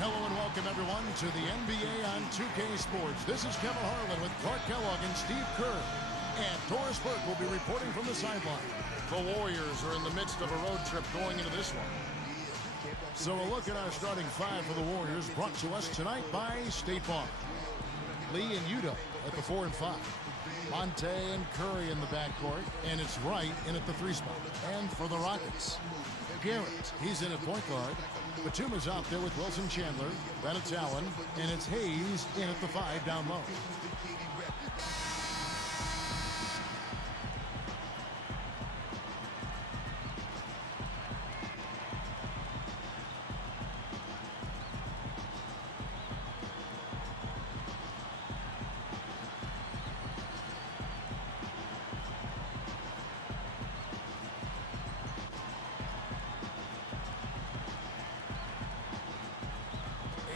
Hello and welcome everyone to the NBA on 2K Sports. This is Kevin Harlan with Clark Kellogg and Steve Kerr. And Doris Burke will be reporting from the sideline. The Warriors are in the midst of a road trip going into this one. So a look at our starting five for the Warriors brought to us tonight by State Farm. Lee and Udo at the 4 and 5. Monte and Curry in the backcourt. And it's Wright in at the 3 spot. And for the Rockets, Garrett, he's in at point guard. Batum is out there with Wilson Chandler. Then it's Allen. And it's Hayes in at the 5 down low.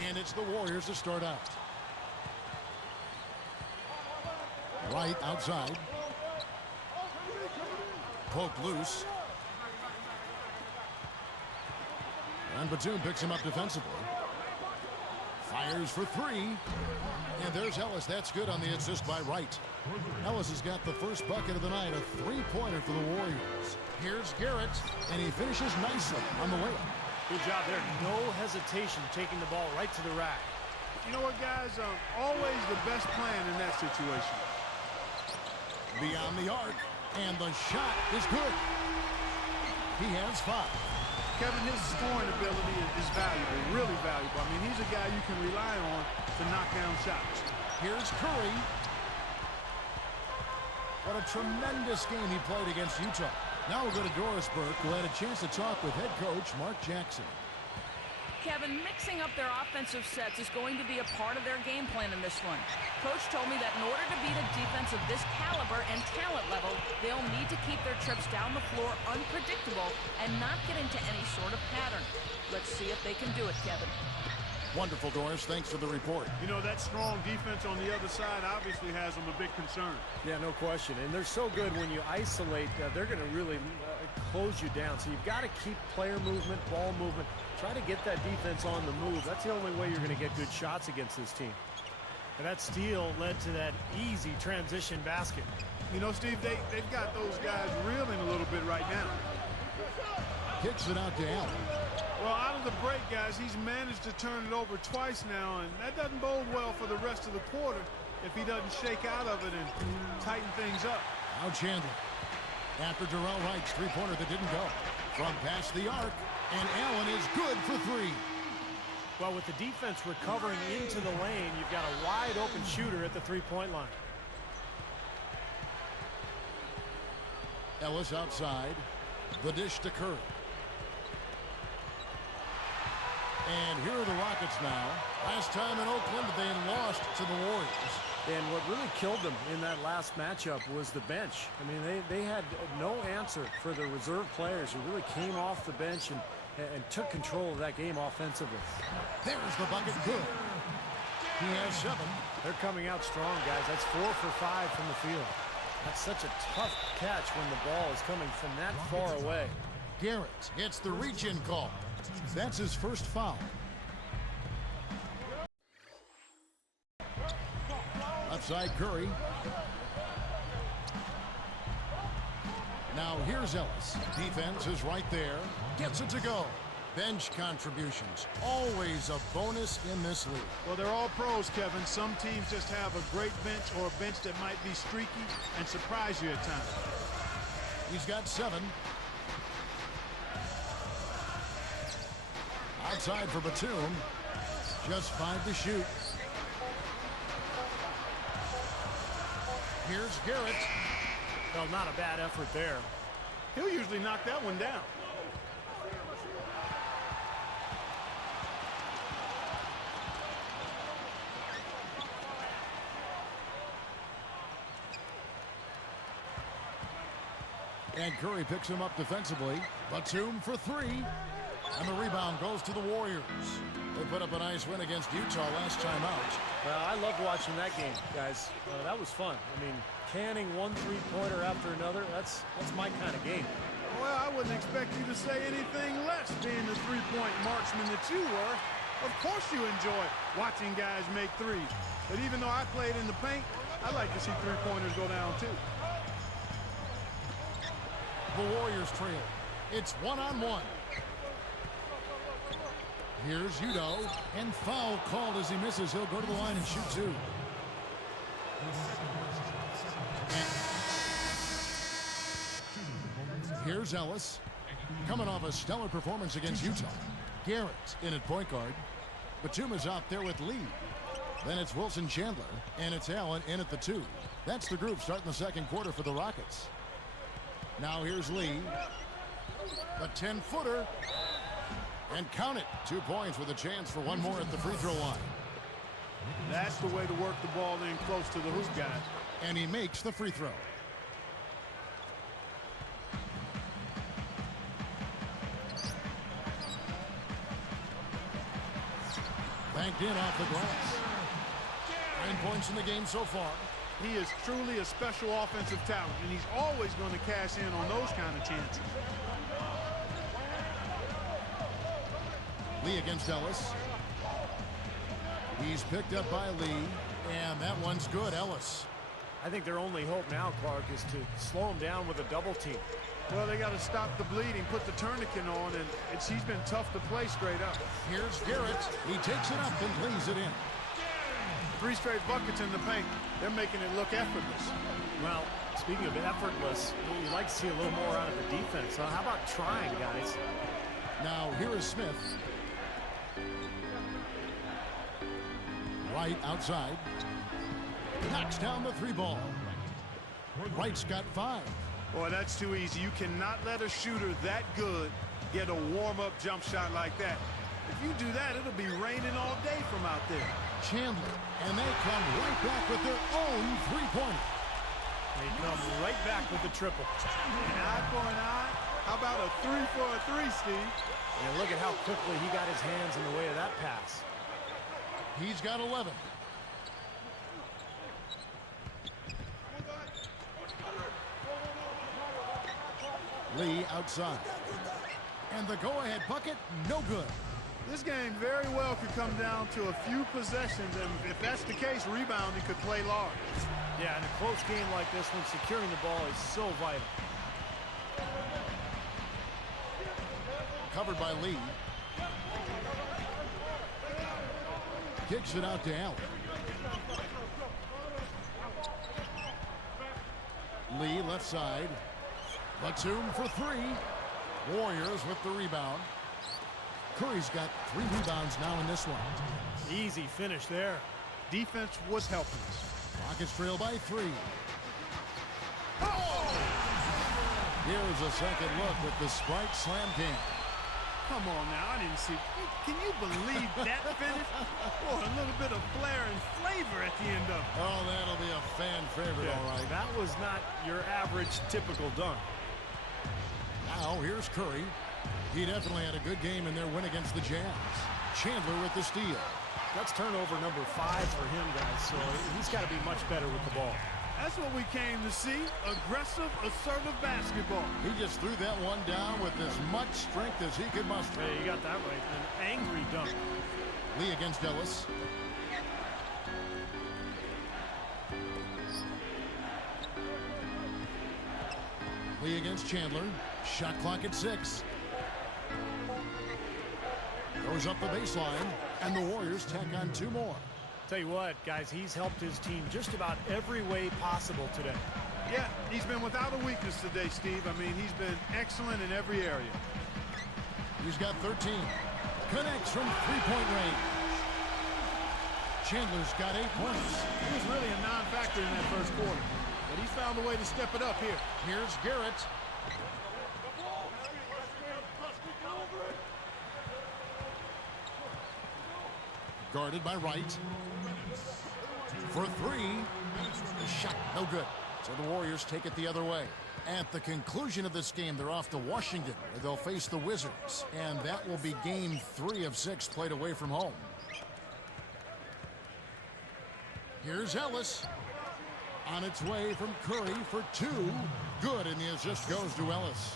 And it's the Warriors to start out. Wright outside. Poked loose. And Batum picks him up defensively. Fires for 3. And there's Ellis. That's good on the assist by Wright. Ellis has got the first bucket of the night, a 3-pointer for the Warriors. Here's Garrett, and he finishes nicely on the layup. Good job there. No hesitation taking the ball right to the rack. You know what, guys? Always the best plan in that situation. Beyond the arc, and the shot is good. He has 5. Kevin, his scoring ability is valuable, really valuable. I mean, he's a guy you can rely on to knock down shots. Here's Curry. What a tremendous game he played against Utah. Now we'll go to Doris Burke, who had a chance to talk with head coach Mark Jackson. Kevin, mixing up their offensive sets is going to be a part of their game plan in this one. Coach told me that in order to beat a defense of this caliber and talent level, they'll need to keep their trips down the floor unpredictable and not get into any sort of pattern. Let's see if they can do it, Kevin. Wonderful, Doris. Thanks for the report. You know, that strong defense on the other side obviously has them a big concern. Yeah, no question. And they're so good when you isolate, they're going to really close you down. So you've got to keep player movement, ball movement. Try to get that defense on the move. That's the only way you're going to get good shots against this team. And that steal led to that easy transition basket. You know, Steve, they've got those guys reeling a little bit right now. Kicks it out to Allen. Well, out of the break, guys, he's managed to turn it over twice now, and that doesn't bode well for the rest of the quarter if he doesn't shake out of it and tighten things up. Now Chandler. After Darrell Wright's 3-pointer that didn't go. From past the arc, and Allen is good for 3. Well, with the defense recovering into the lane, you've got a wide-open shooter at the 3-point line. Ellis outside. The dish to Curry. And here are the Rockets now. Last time in Oakland, they lost to the Warriors. And what really killed them in that last matchup was the bench. I mean, they had no answer for the reserve players who really came off the bench and took control of that game offensively. There's the bucket. Good. He has 7. They're coming out strong, guys. That's 4 for 5 from the field. That's such a tough catch when the ball is coming from that far away. Garrett gets the reach-in call. That's his first foul. Left side Curry. Now here's Ellis. Defense is right there. Gets it to go. Bench contributions. Always a bonus in this league. Well, they're all pros, Kevin. Some teams just have a great bench or a bench that might be streaky and surprise you at times. He's got 7. Outside for Batum. Just 5 to shoot. Here's Garrett. Well, not a bad effort there. He'll usually knock that one down. And Curry picks him up defensively. Batum for 3. And the rebound goes to the Warriors. They put up a nice win against Utah last time out. Well, I loved watching that game, guys. That was fun. I mean, canning one three-pointer after another, that's my kind of game. Well, I wouldn't expect you to say anything less, being the three-point marksman that you were. Of course you enjoy watching guys make threes. But even though I played in the paint, I like to see three-pointers go down too. The Warriors trail. It's one-on-one. Here's Udo, and foul called as he misses. He'll go to the line and shoot two. Here's Ellis, coming off a stellar performance against Utah. Garrett in at point guard. Batuma's out there with Lee. Then it's Wilson Chandler, and it's Allen in at the 2. That's the group starting the second quarter for the Rockets. Now here's Lee. A 10-footer. And count it. 2 points with a chance for one more at the free throw line. That's the way to work the ball in close to the hoop, guys. And he makes the free throw. Banked in off the glass. 9 points in the game so far. He is truly a special offensive talent, and he's always going to cash in on those kind of chances. Lee against Ellis. He's picked up by Lee, and that one's good. Ellis. I think their only hope now, Clark, is to slow him down with a double team. Well, they got to stop the bleeding, put the tourniquet on, and he's been tough to play straight up. Here's Garrett. He takes it up and lays it in. 3 straight buckets in the paint. They're making it look effortless. Well, speaking of effortless, you'd like to see a little more out of the defense. How about trying, guys? Now, here is Smith. Wright outside. Knocks down the 3 ball. Wright's got 5. Boy, that's too easy. You cannot let a shooter that good get a warm-up jump shot like that. If you do that, it'll be raining all day from out there. Chandler, and they come right back with their own 3-pointer. They come right back with the triple. An eye for an eye. How about a 3 for a 3, Steve? And look at how quickly he got his hands in the way of that pass. He's got 11. Lee outside. And the go-ahead bucket, no good. This game very well could come down to a few possessions, and if that's the case, rebounding could play large. Yeah, in a close game like this one, securing the ball is so vital. Covered by Lee. Kicks it out to Allen. Lee left side. Batum for 3. Warriors with the rebound. Curry's got 3 rebounds now in this one. Easy finish there. Defense was helping us. Rockets trail by 3. Oh! Here's a second look with the Sprite slam cam. Come on now, I didn't see. Can you believe that finish? Boy, a little bit of flair and flavor at the end of it. Oh, that'll be a fan favorite, all right. That was not your average, typical dunk. Now, here's Curry. He definitely had a good game in their win against the Jazz. Chandler with the steal. That's turnover number 5 for him, guys, so he's got to be much better with the ball. That's what we came to see. Aggressive, assertive basketball. He just threw that one down with as much strength as he could muster. Hey, you got that right. An angry dunk. Lee against Ellis. Lee against Chandler. Shot clock at 6. Goes up the baseline, and the Warriors tack on 2 more. Tell you what, guys, he's helped his team just about every way possible today. Yeah, he's been without a weakness today, Steve. I mean, he's been excellent in every area. He's got 13. Connects from 3-point range. Chandler's got 8 points. He was really a non-factor in that first quarter, but he's found a way to step it up here. Here's Garrett. Guarded by Wright. For 3. The shot, no good. So the Warriors take it the other way. At the conclusion of this game, they're off to Washington, where they'll face the Wizards. And that will be game 3 of 6 played away from home. Here's Ellis. On its way from Curry for 2. Good, and the assist goes to Ellis.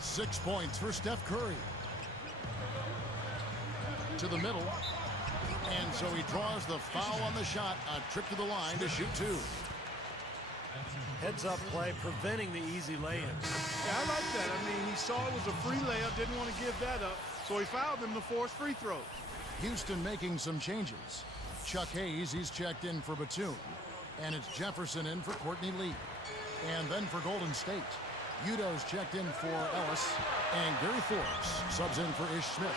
6 points for Steph Curry. to the middle. And so he draws the foul on the shot. A trip to the line to shoot two. Heads-up play, preventing the easy lay-in. Yeah, I like that. I mean, he saw it was a free layup, didn't want to give that up, so he fouled him to force free throws. Houston making some changes. Chuck Hayes, he's checked in for Batum. And it's Jefferson in for Courtney Lee. And then for Golden State, Udo's checked in for Ellis. And Gary Forbes subs in for Ish Smith.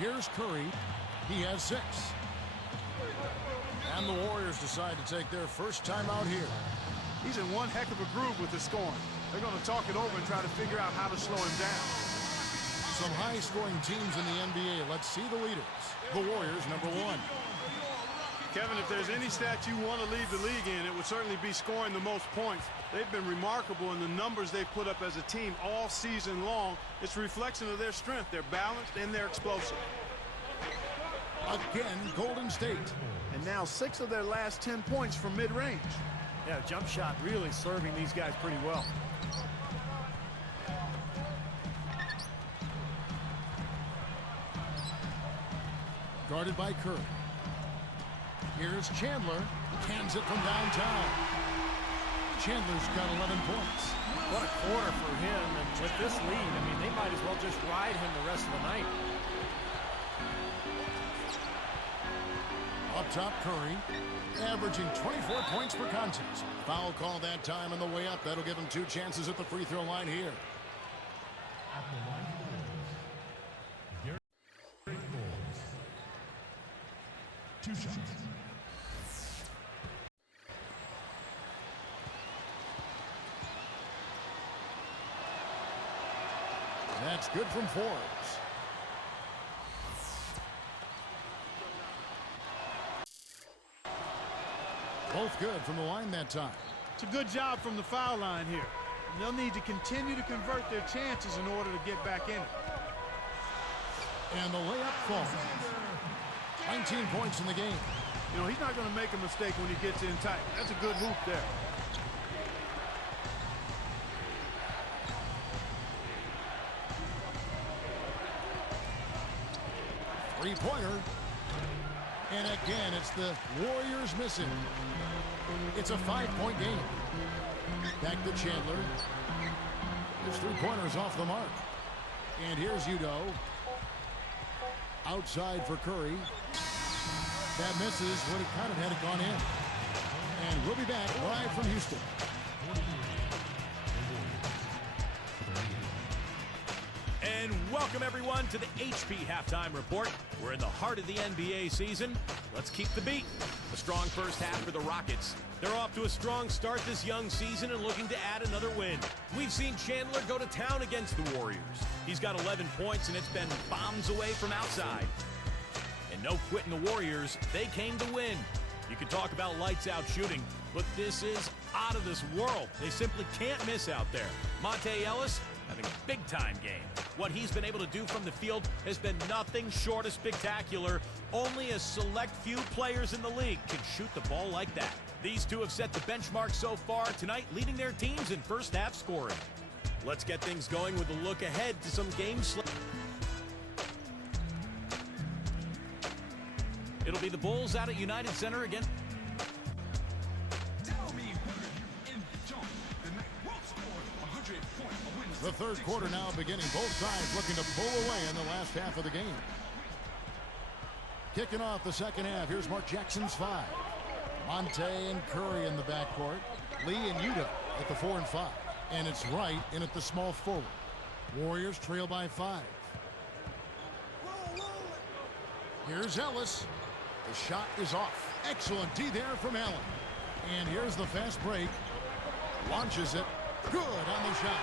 Here's Curry. He has 6. And the Warriors decide to take their first time out here. He's in one heck of a groove with the scoring. They're going to talk it over and try to figure out how to slow him down. Some high-scoring teams in the NBA. Let's see the leaders. The Warriors, number 1. Kevin, if there's any stat you want to lead the league in, it would certainly be scoring the most points. They've been remarkable in the numbers they've put up as a team all season long. It's a reflection of their strength. They're balanced and they're explosive. Again, Golden State. And now 6 of their last 10 points from mid-range. Yeah, jump shot really serving these guys pretty well. Guarded by Curry. Here's Chandler. Cans it from downtown. Chandler's got 11 points. What a quarter for him, and with this lead, I mean, they might as well just ride him the rest of the night. Up top, Curry, averaging 24 points per contest. Foul call that time on the way up. That'll give him 2 chances at the free throw line here. Two shots. That's good from Forbes. Both good from the line that time. It's a good job from the foul line here. And they'll need to continue to convert their chances in order to get back in it. And the layup falls. 19 points in the game. You know, he's not going to make a mistake when he gets in tight. That's a good hoop there. Three-pointer. And again, it's the Warriors missing. It's a 5-point game. Back to Chandler. His three-pointer's off the mark. And here's Udo. Outside for Curry. That misses. Would have kind of had it gone in. And we'll be back live from Houston. And welcome everyone to the HP Halftime Report. We're in the heart of the NBA season. Let's keep the beat. A strong first half for the Rockets. They're off to a strong start this young season and looking to add another win. We've seen Chandler go to town against the Warriors. He's got 11 points and it's been bombs away from outside. And no quitting the Warriors. They came to win. You can talk about lights out shooting, but this is out of this world. They simply can't miss out there. Monte Ellis having a big-time game. What he's been able to do from the field has been nothing short of spectacular. Only a select few players in the league can shoot the ball like that. These two have set the benchmark so far tonight, leading their teams in first half scoring. Let's get things going with a look ahead to some games. It'll be the Bulls out at United Center again. The third quarter now beginning. Both sides looking to pull away in the last half of the game. Kicking off the second half. Here's Mark Jackson's 5. Monte and Curry in the backcourt. Lee and Udo at the 4 and 5. And it's Wright in at the small forward. Warriors trail by 5. Here's Ellis. The shot is off. Excellent D there from Allen. And here's the fast break. Launches it. Good on the shot.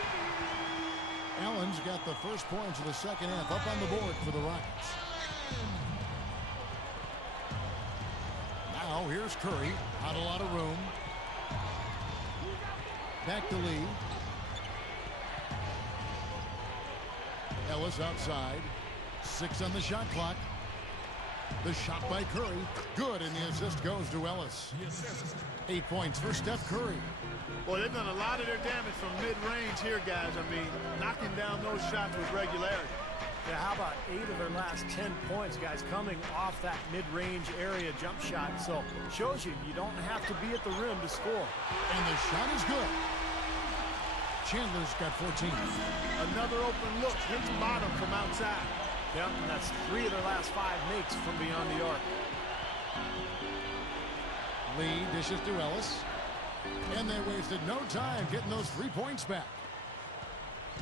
Allen's got the first points of the second half up on the board for the Rockets. Now here's Curry. Not a lot of room. Back to Lee. Ellis outside. 6 on the shot clock. The shot by Curry. Good, and the assist goes to Ellis. 8 points for Steph Curry. Boy, they've done a lot of their damage from mid-range here, guys. I mean, knocking down those shots with regularity. Yeah, how about 8 of their last 10 points, guys, coming off that mid-range area jump shot. So shows you don't have to be at the rim to score. And the shot is good. Chandler's got 14. Another open look, hits bottom from outside. Yep, and that's 3 of their last 5 makes from beyond the arc. Lee dishes to Ellis. And they wasted no time getting those 3 points back.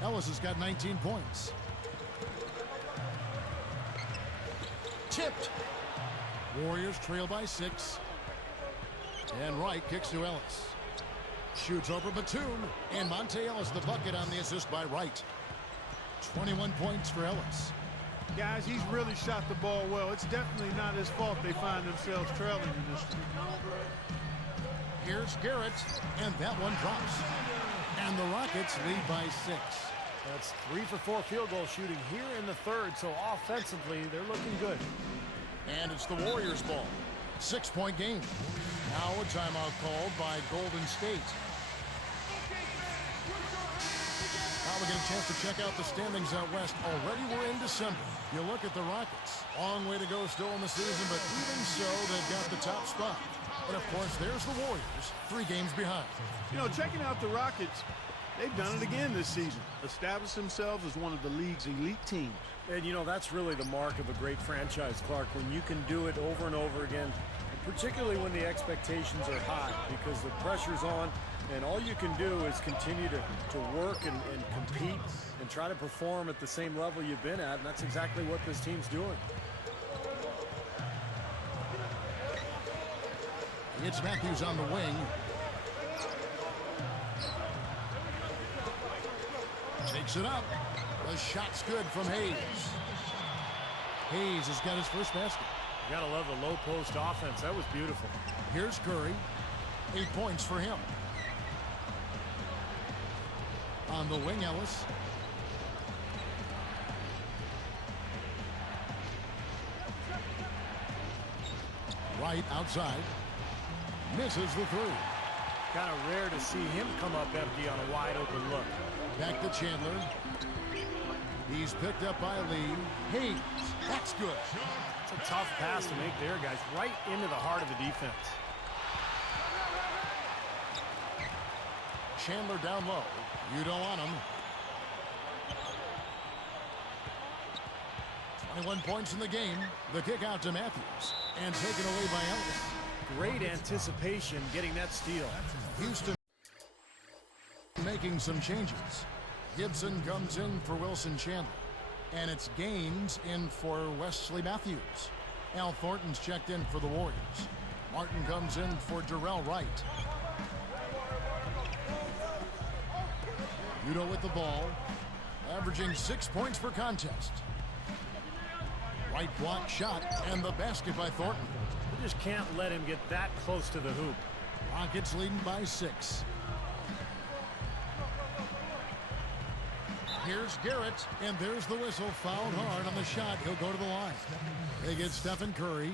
Ellis has got 19 points. Tipped. Warriors trail by 6. And Wright kicks to Ellis. Shoots over Batum. And Monte Ellis the bucket on the assist by Wright. 21 points for Ellis. Guys, he's really shot the ball well. It's definitely not his fault they find themselves trailing in this. Here's Garrett, and that one drops. And the Rockets lead by 6. That's 3 for 4 field goal shooting here in the third, so offensively, they're looking good. And it's the Warriors' ball. 6-point game. Now a timeout called by Golden State. Now we get a chance to check out the standings out west. Already we're in December. You look at the Rockets. Long way to go still in the season, but even so, they've got the top spot. And, of course, there's the Warriors, 3 games behind. You know, checking out the Rockets, they've done it again this season. Established themselves as one of the league's elite teams. And, you know, that's really the mark of a great franchise, Clark, when you can do it over and over again, particularly when the expectations are high because the pressure's on, and all you can do is continue to work and compete and try to perform at the same level you've been at, and that's exactly what this team's doing. It's Matthews on the wing. Takes it up. The shot's good from Hayes. Hayes has got his first basket. You gotta love the low post offense. That was beautiful. Here's Curry. 8 points for him. On the wing, Ellis. Right outside. Misses the 3. Kind of rare to see him come up empty on a wide open look. Back to Chandler. He's picked up by Lee. Hayes. That's good. It's a tough pass to make there, guys. Right into the heart of the defense. Chandler down low. You don't want him. 21 points in the game. The kick out to Matthews. And taken away by Ellis. Great anticipation getting that steal. Houston making some changes. Gibson comes in for Wilson Chandler. And it's Gaines in for Wesley Matthews. Al Thornton's checked in for the Warriors. Martin comes in for Darrell Wright. Udo with the ball. Averaging 6 points per contest. Right block shot and the basket by Thornton. You just can't let him get that close to the hoop. Rockets leading by 6. Here's Garrett, and there's the whistle. Fouled hard on the shot. He'll go to the line. They get Stephen Curry.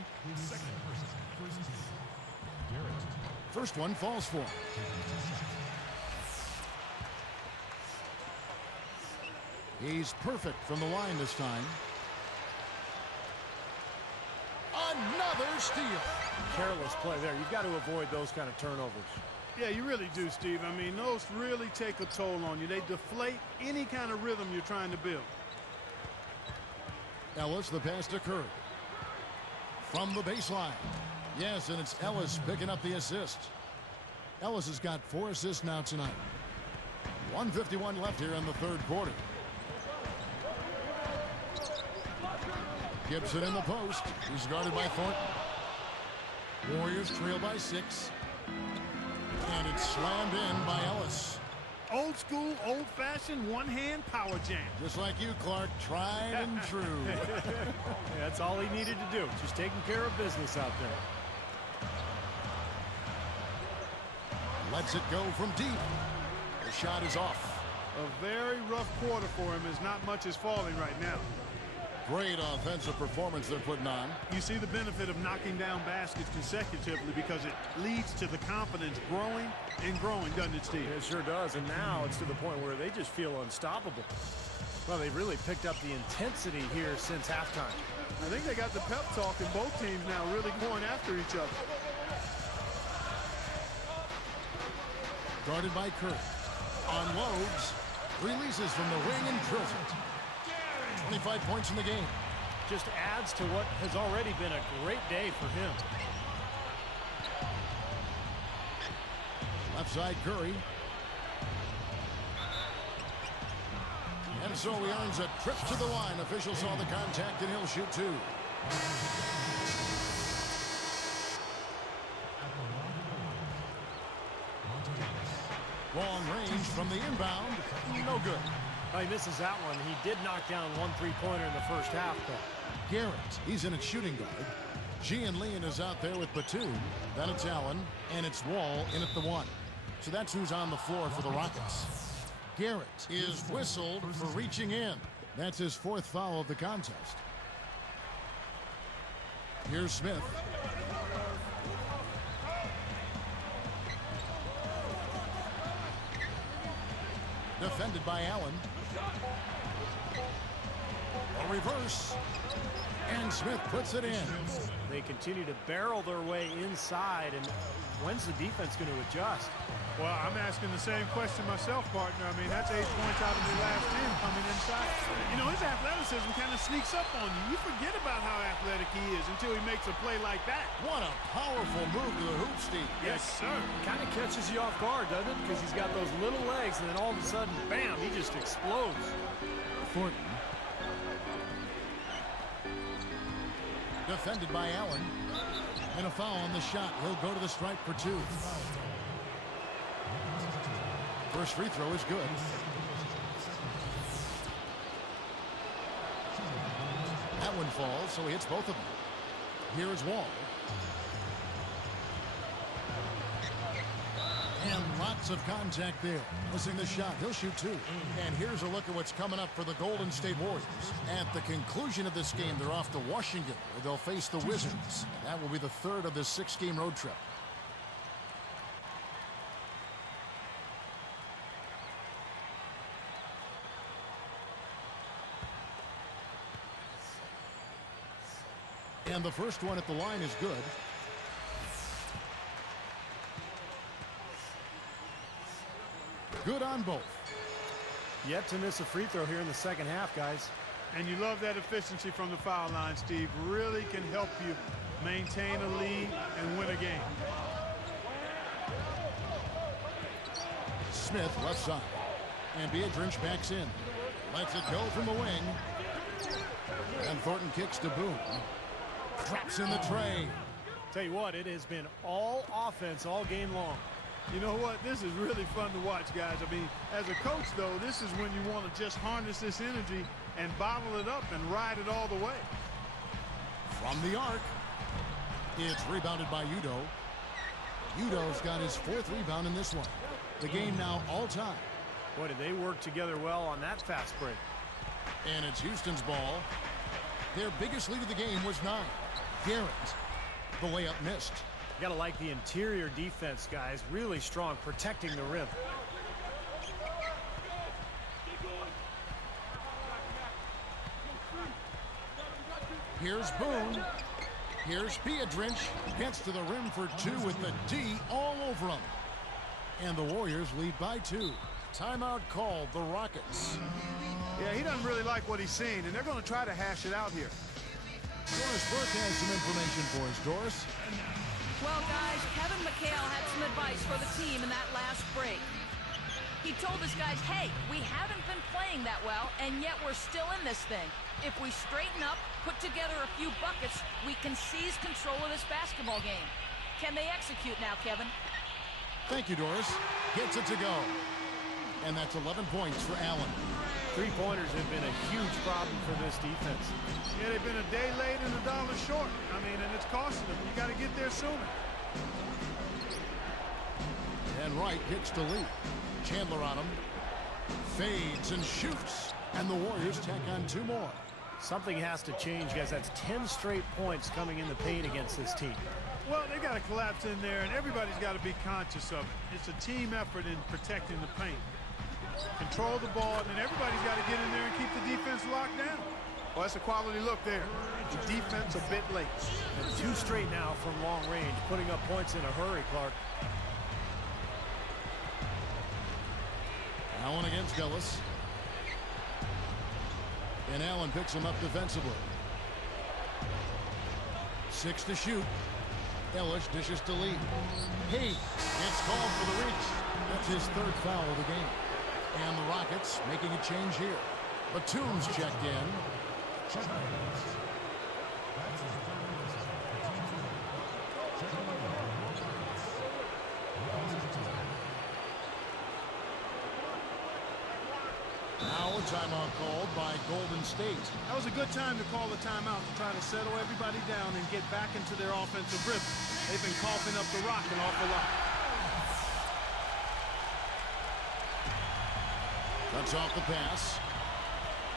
First one falls for him. He's perfect from the line this time. Another steal. Careless play there. You've got to avoid those kind of turnovers. Yeah, you really do, Steve. I mean, those really take a toll on you. They deflate any kind of rhythm you're trying to build. Ellis, the pass to Curry. From the baseline. Yes, and it's Ellis picking up the assist. Ellis has got 4 assists now tonight. 1:51 left here in the third quarter. Gibson in the post. He's guarded by Thornton. Warriors trail by 6. And it's slammed in by Ellis. Old school, old-fashioned, one-hand power jam. Just like you, Clark. Tried and true. That's all he needed to do. Just taking care of business out there. Lets it go from deep. The shot is off. A very rough quarter for him as not much is falling right now. Great offensive performance they're putting on. You see the benefit of knocking down baskets consecutively because it leads to the confidence growing and growing, doesn't it, Steve? It sure does, and now it's to the point where they just feel unstoppable. Well, they've really picked up the intensity here since halftime. I think they got the pep talk in both teams now really going after each other. Guarded by Curry. Unloads. Releases from the wing and drills it. 25 points in the game. Just adds to what has already been a great day for him. Left side Curry. And so he earns a trip to the line. Officials saw the contact and he'll shoot two. Long range from the inbound. No good. He misses that one. He did knock down one three-pointer in the first half, though. Garrett, he's in at shooting guard. Gian Leon is out there with Batum. Then it's Allen, and it's Wall in at the one. So that's who's on the floor for the Rockets. Garrett is whistled for reaching in. That's his fourth foul of the contest. Here's Smith. Defended by Allen. A reverse. And Smith puts it in. They continue to barrel their way inside, and when's the defense going to adjust? Well, I'm asking the same question myself, partner. I mean, that's 8 points out of the last 10 coming inside. You know, his athleticism kind of sneaks up on you. You forget about how athletic he is until he makes a play like that. What a powerful move to the hoop, Steve. Yes, sir. Kind of catches you off guard, doesn't it? Because he's got those little legs, and then all of a sudden, bam, he just explodes. Thornton. Defended by Allen. And a foul on the shot. He'll go to the stripe for two. First free throw is good. That one falls, so he hits both of them. Here is Wall. And lots of contact there. Missing the shot. He'll shoot two. And here's a look at what's coming up for the Golden State Warriors. At the conclusion of this game, they're off to Washington, where they'll face the Wizards. That will be the third of this 6-game road trip. And the first one at the line is good. Good on both. Yet to miss a free throw here in the second half, guys. And you love that efficiency from the foul line, Steve. Really can help you maintain a lead and win a game. Smith left side. And Biedrins backs in. Lets it go from the wing. And Thornton kicks to Boone. Drops in the tray. Tell you what, it has been all offense all game long. You know what? This is really fun to watch, guys. I mean, as a coach, though, this is when you want to just harness this energy and bottle it up and ride it all the way. From the arc. It's rebounded by Udo. Udo's got his fourth rebound in this one. The game now all-time. Boy, did they work together well on that fast break. And it's Houston's ball. Their biggest lead of the game was 9. Garrett. The layup missed. You got to like the interior defense, guys. Really strong, protecting the rim. Here's Boone. Here's Biedrins. Gets to the rim for two with the D all over him. And the Warriors lead by 2. Timeout called, the Rockets. Yeah, he doesn't really like what he's seeing, and they're going to try to hash it out here. Doris Burke has some information for us. Doris? Well, guys, Kevin McHale had some advice for the team in that last break. He told his guys, hey, we haven't been playing that well, and yet we're still in this thing. If we straighten up, put together a few buckets, we can seize control of this basketball game. Can they execute now, Kevin? Thank you, Doris. Gets it to go. And that's 11 points for Allen. Three-pointers have been a huge problem for this defense. Yeah, they've been a day late and $1 short. I mean, and it's costing them. You got to get there sooner. And Wright kicks to Lee. Chandler on him. Fades and shoots. And the Warriors tack on 2 more. Something has to change, guys. That's 10 straight points coming in the paint against this team. Well, they got to collapse in there, and everybody's got to be conscious of it. It's a team effort in protecting the paint. Control the ball, and then everybody's got to get in there and keep the defense locked down. Well, that's a quality look there. The defense a bit late. And 2 straight now from long range, putting up points in a hurry, Clark. Allen against Gillis. And Allen picks him up defensively. 6 to shoot. Ellis dishes to Lee. He gets called for the reach. That's his 3rd foul of the game. And the Rockets making a change here. Batum's checked in. Now a timeout called by Golden State. That was a good time to call the timeout to try to settle everybody down and get back into their offensive rhythm. They've been coughing up the rock an awful lot. Cuts off the pass.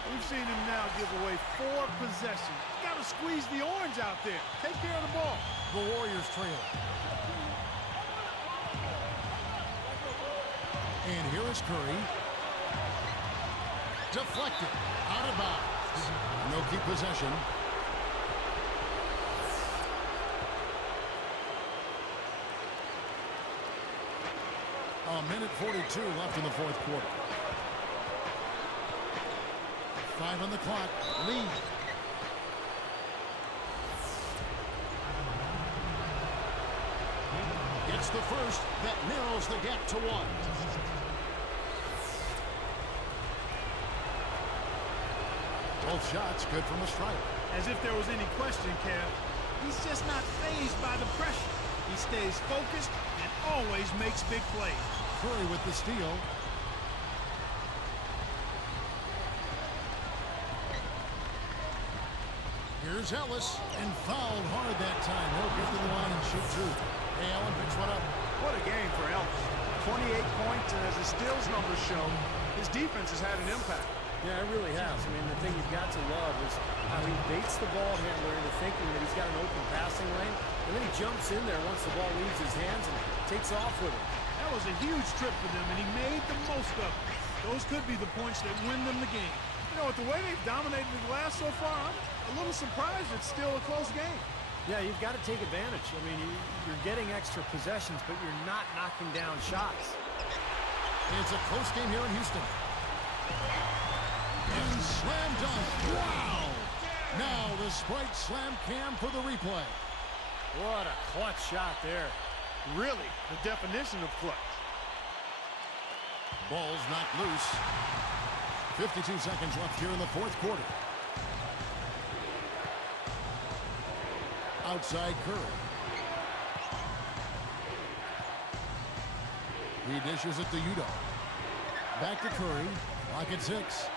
We've seen him now give away 4 possessions. Got to squeeze the orange out there. Take care of the ball. The Warriors trail. And here is Curry. Deflected. Out of bounds. And they'll keep possession. A minute 42 left in the 4th quarter. 5 on the clock. Lee. Gets the first that narrows the gap to 1. Both shots good from the stripe. As if there was any question, Kev. He's just not fazed by the pressure. He stays focused and always makes big plays. Curry with the steal. Here's Ellis, and fouled hard that time. He'll get to the line and shoot 2. Hey, Allen picks one up. What a game for Ellis. 28 points, and as the steals numbers show, his defense has had an impact. Yeah, it really has. I mean, the thing you've got to love is how he baits the ball handler into thinking that he's got an open passing lane, and then he jumps in there once the ball leaves his hands and takes off with it. That was a huge trip for them, and he made the most of it. Those could be the points that win them the game. You know, with the way they've dominated the glass so far, I'm a little surprised it's still a close game. Yeah, you've got to take advantage. I mean, you're getting extra possessions, but you're not knocking down shots. It's a close game here in Houston. And slam dunk. Wow! Now the Sprite slam cam for the replay. What a clutch shot there. Really, the definition of clutch. Ball's knocked loose. 52 seconds left here in the 4th quarter. Outside Curry. He dishes it to Udo. Back to Curry. Lock at 6.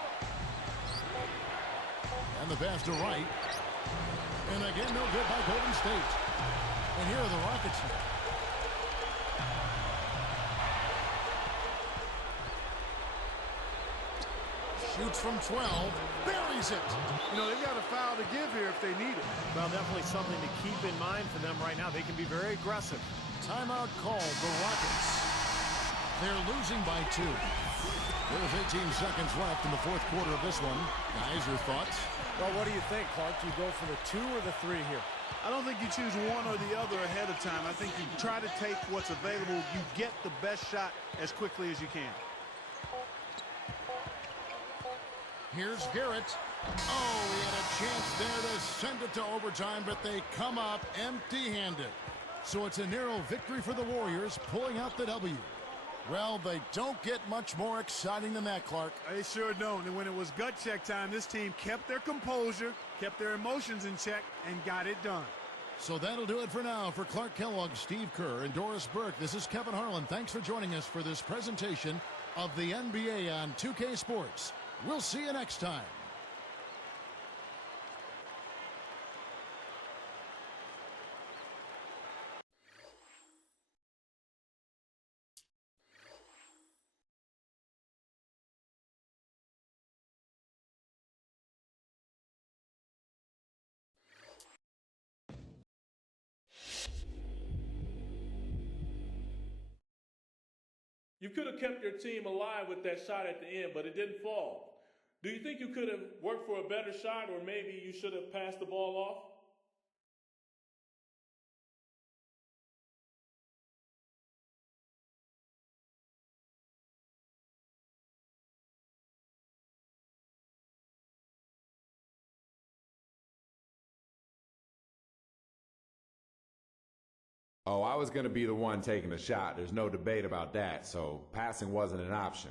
And the pass to Wright. And again, no good by Golden State. And here are the Rockets. Shoots from 12. Buries it. You know, they've got a foul to give here if they need it. Well, definitely something to keep in mind for them right now. They can be very aggressive. Timeout called the Rockets. They're losing by 2. There's 18 seconds left in the 4th quarter of this one. Guys, your thoughts? Well, what do you think, Clark? Do you go for the 2 or the 3 here? I don't think you choose one or the other ahead of time. I think you try to take what's available. You get the best shot as quickly as you can. Here's Garrett. Oh, he had a chance there to send it to overtime, but they come up empty-handed. So it's a narrow victory for the Warriors, pulling out the W. Well, they don't get much more exciting than that, Clark. They sure don't. And when it was gut check time, this team kept their composure, kept their emotions in check, and got it done. So that'll do it for now. For Clark Kellogg, Steve Kerr, and Doris Burke, this is Kevin Harlan. Thanks for joining us for this presentation of the NBA on 2K Sports. We'll see you next time. You could have kept your team alive with that shot at the end, but it didn't fall. Do you think you could have worked for a better shot, or maybe you should have passed the ball off? Oh, I was going to be the one taking the shot. There's no debate about that, so passing wasn't an option.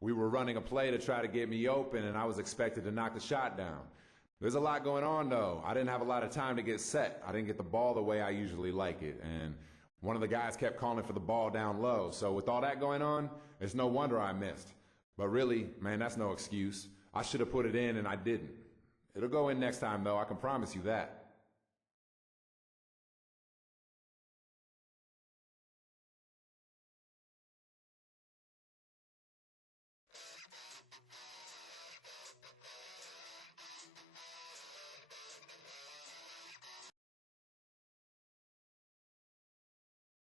We were running a play to try to get me open, and I was expected to knock the shot down. There's a lot going on, though. I didn't have a lot of time to get set. I didn't get the ball the way I usually like it, and one of the guys kept calling for the ball down low. So with all that going on, it's no wonder I missed. But really, man, that's no excuse. I should have put it in, and I didn't. It'll go in next time, though. I can promise you that.